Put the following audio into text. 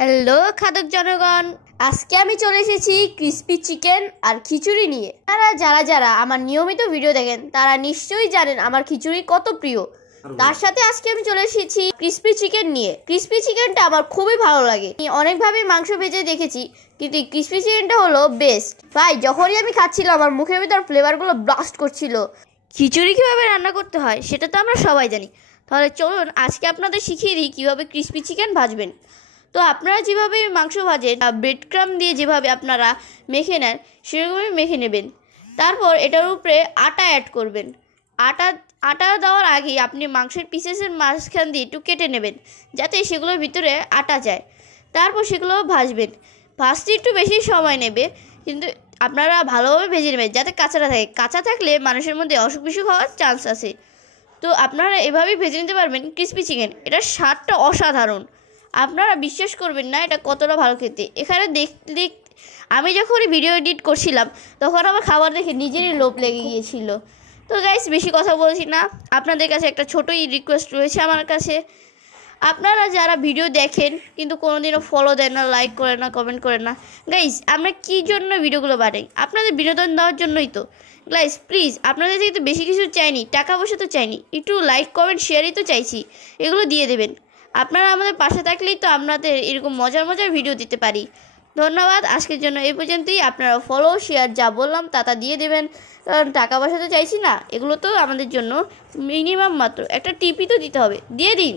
Hello খাদক জনগণ, আজকে আমি চলে এসেছি ক্রিস্পি চিকেন আর খিচুড়ি নিয়ে। যারা যারা আমার নিয়মিত ভিডিও দেখেন তারা নিশ্চয়ই জানেন আমার খিচুড়ি কত প্রিয়। তার সাথে আজকে আমি চলে এসেছি ক্রিস্পি চিকেন নিয়ে। ক্রিস্পি চিকেনটা আমার খুবই ভালো লাগে। আমি অনেকভাবে মাংস ভেজে দেখেছি, কিন্তু এই ক্রিস্পি চিকেনটা হলো বেস্ট। ভাই, যখনই আমি খাচ্ছিলাম আমার মুখের ভিতর ফ্লেভারগুলো ব্লাস্ট করছিল। খিচুড়ি কীভাবে রান্না করতে হয় সেটা তো আমরা সবাই জানি। তাহলে চলুন আজকে আপনাদের শিখিয়ে দিই কীভাবে ক্রিস্পি চিকেন ভাজবেন। তো আপনারা যেভাবে মাংস ভাজেন, ব্রেড ক্রাম্ব দিয়ে যেভাবে আপনারা মেখে নেন সেরকমই মেখে নেবেন। তারপর এটার উপরে আটা অ্যাড করবেন। আটা দেওয়ার আগে আপনি মাংসের পিসেসের মাঝখান দিয়ে একটু কেটে নেবেন, যাতে সেগুলোর ভিতরে আটা যায়। তারপর সেগুলো ভাজবেন। ভাজতে একটু বেশি সময় নেবে, কিন্তু আপনারা ভালোভাবে ভেজে নেবেন যাতে কাঁচাটা থাকে। কাঁচা থাকলে মানুষের মধ্যে অসুখ বিসুখ হওয়ার চান্স আছে। তো আপনারা এভাবেই ভেজে নিতে পারবেন ক্রিস্পি চিকেন। এটার স্বাদটা অসাধারণ, আপনারা বিশ্বাস করবেন না এটা কতটা ভালো খেতে। এখানে দেখতে আমি যখন ভিডিও এডিট করছিলাম তখন আমার খাবার দেখে নিজেরই লোভ লেগে গিয়েছিল। তো গাইস, বেশি কথা বলছি না, আপনাদের কাছে একটা ছোটোই রিকোয়েস্ট রয়েছে আমার কাছে। আপনারা যারা ভিডিও দেখেন কিন্তু কোনোদিনও ফলো দেন না, লাইক করেন না, কমেন্ট করেন না, গাইস আমরা কী জন্য ভিডিওগুলো বানাই? আপনাদের বিনোদন দেওয়ার জন্যই তো। গাইস প্লিজ, আপনাদের থেকে তো বেশি কিছু চাইনি, টাকা পয়সা তো চাইনি, একটু লাইক কমেন্ট শেয়ারই তো চাইছি। এগুলো দিয়ে দেবেন। আপনারা আমাদের পাশে থাকলেই তো আপনাদের এরকম মজার মজার ভিডিও দিতে পারি। ধন্যবাদ, আজকের জন্য এই পর্যন্তই। আপনারা ফলো শেয়ার যা বললাম তা দিয়ে দেবেন, কারণ টাকা পয়সা তো চাইছি না, এগুলো তো আমাদের জন্য মিনিমাম মাত্র একটা টিপই তো দিতে হবে, দিয়ে দিন।